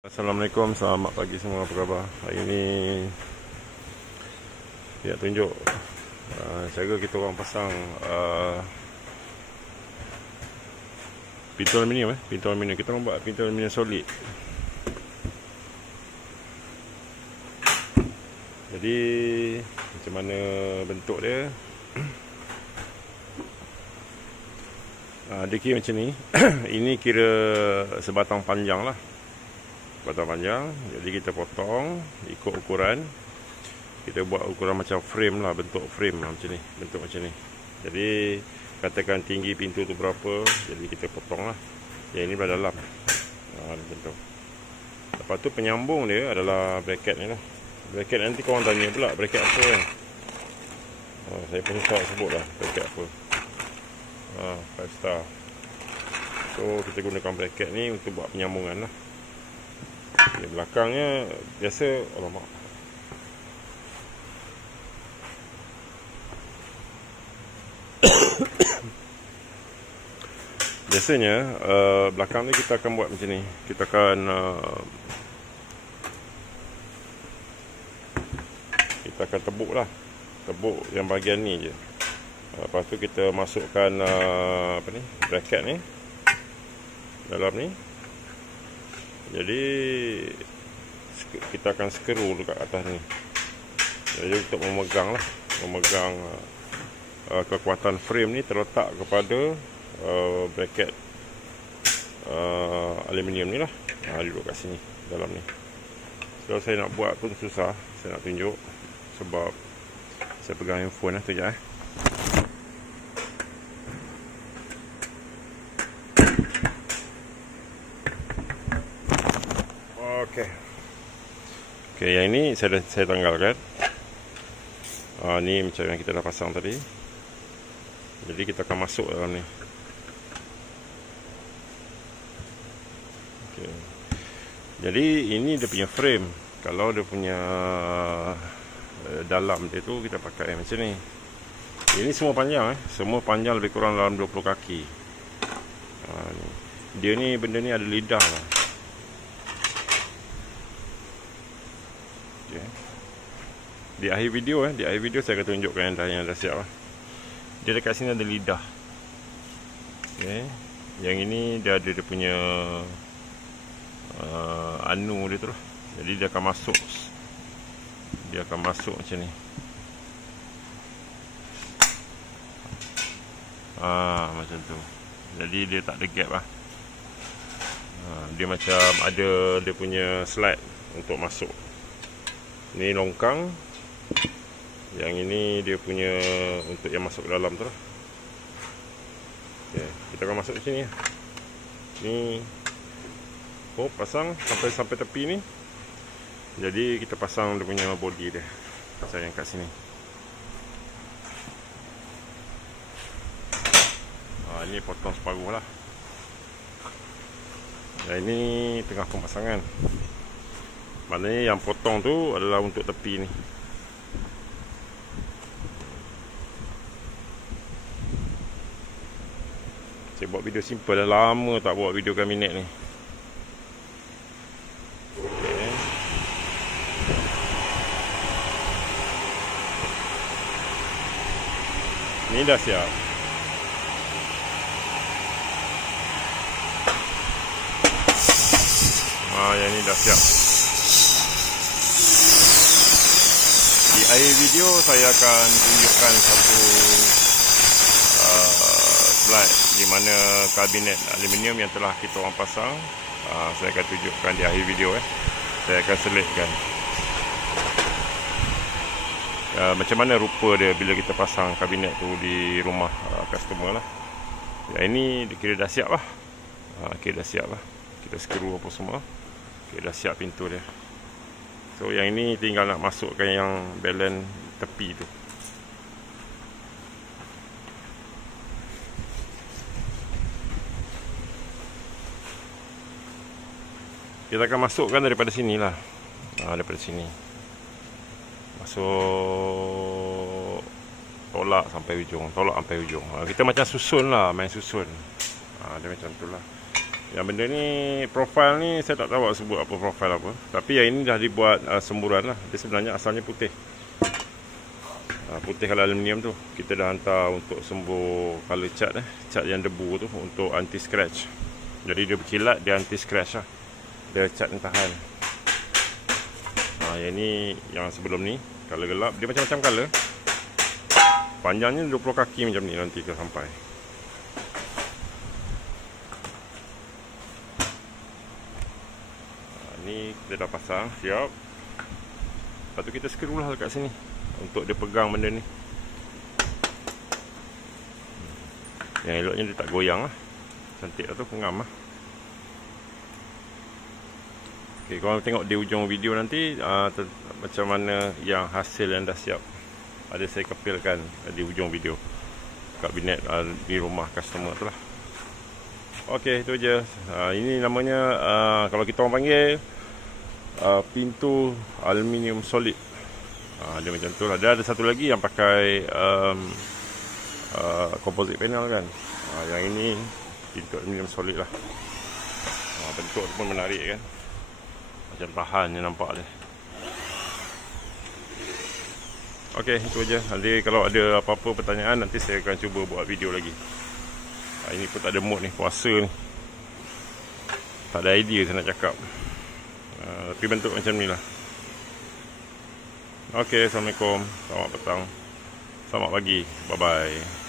Assalamualaikum, selamat pagi semua, apa khabar? Hari ni dia tunjuk cara kita orang pasang pintu aluminium. Pintu aluminium, kita orang buat pintu aluminium solid. Jadi macam mana bentuk dia? Dia kira macam ni. Ini kira sebatang panjang lah, batang panjang. Jadi kita potong ikut ukuran. Kita buat ukuran macam frame lah, bentuk frame lah, macam ni, bentuk macam ni. Jadi katakan tinggi pintu tu berapa, jadi kita potong lah. Yang ini belah dalam. Macam tu. Lepas tu penyambung dia adalah bracket ni lah. Bracket nanti korang tanya pula bracket apa kan. Saya pun susah sebut lah bracket apa. 5 star. So kita gunakan bracket ni untuk buat penyambungan lah. Di belakangnya biasa, alamak, biasanya belakang ni kita akan buat macam ni. Kita akan tebuk lah, tebuk yang bahagian ni je. Lepas tu kita masukkan bracket ni dalam ni. Jadi kita akan skru dekat atas ni. Jadi untuk memegang lah, memegang kekuatan frame ni terletak kepada bracket aluminium ni lah. Duduk kat sini dalam ni. So saya nak buat pun susah, saya nak tunjuk sebab saya pegang handphone lah. Sekejap Okey, yang ini saya tanggalkan. Ni macam yang kita dah pasang tadi. Jadi kita akan masuk dalam ni. Okey. Jadi ini dia punya frame. Kalau dia punya dalam dia tu kita pakai macam ni. Ini semua panjang semua panjang lebih kurang dalam 20 kaki. Dia ni, benda ni ada lidah lah. Di akhir video saya akan tunjukkan yang dah siap lah. Dia dekat sini ada lidah. Yang ini dia ada dia punya anu dia tu lah. Jadi dia akan masuk. Dia akan masuk macam ni. Macam tu. Jadi dia tak ada gap lah. Dia macam ada dia punya slide untuk masuk. Ni longkang. Yang ini dia punya untuk yang masuk ke dalam tu lah. Kita akan masuk ke sini lah. Ni pasang sampai tepi ni. Jadi kita pasang dia punya body dia. Pasang yang kat sini. Ini potong separuh lah. Dan ini tengah pemasangan. Maknanya yang potong tu adalah untuk tepi ni. Saya buat video simple, dah lama tak buat video kabinet ni. Ni dah siap. Yang ni dah siap. Di akhir video saya akan tunjukkan satu slide di mana kabinet aluminium yang telah kita orang pasang. Saya akan tunjukkan di akhir video. Saya akan selitkan macam mana rupa dia bila kita pasang kabinet tu di rumah customer lah. Yang ini kira dah siap lah. Kira dah siap lah. Kita skru apa semua. Kira dah siap pintu dia. So yang ini tinggal nak masukkan yang balance tepi tu. Kita akan masukkan daripada sini lah. Daripada sini. Masuk. Tolak sampai ujung. Kita macam susun lah. Main susun. Dia macam tu lah. Yang benda ni, profil ni saya tak tahu sebut apa profil apa. Tapi yang ini dah dibuat semburan lah. Dia sebenarnya asalnya putih. Putih kalau aluminium tu. Kita dah hantar untuk sembuh color cat cat yang debu tu untuk anti scratch. Jadi dia berkilat, dia anti scratch lah. Dia cat yang tahan. Yang ni, yang sebelum ni, color gelap. Dia macam-macam color. Panjangnya 20 kaki macam ni nanti ke sampai. Ni kita dah pasang, siap. Lepas tu kita skru lah dekat sini untuk dia pegang benda ni. Yang eloknya dia tak goyang lah. Cantik lah tu, pengam lah. Okay, korang tengok di ujung video nanti macam mana yang hasil yang dah siap. Ada saya kepilkan di ujung video kabinet di rumah customer tu lah. Okey, itu je. Ini namanya kalau kita orang panggil pintu aluminium solid. Dia macam tu lah. Dia ada satu lagi yang pakai composite panel kan. Yang ini pintu aluminium solid lah. Bentuk pun menarik kan. Macam tahan je nampak dia. Okey, itu aja. Nanti kalau ada apa-apa pertanyaan, nanti saya akan cuba buat video lagi. Ini pun tak ada mood ni, puasa ni. Tak ada idea saya nak cakap. Tapi bentuk macam ni lah. Okey, Assalamualaikum. Selamat petang. Selamat pagi. Bye-bye.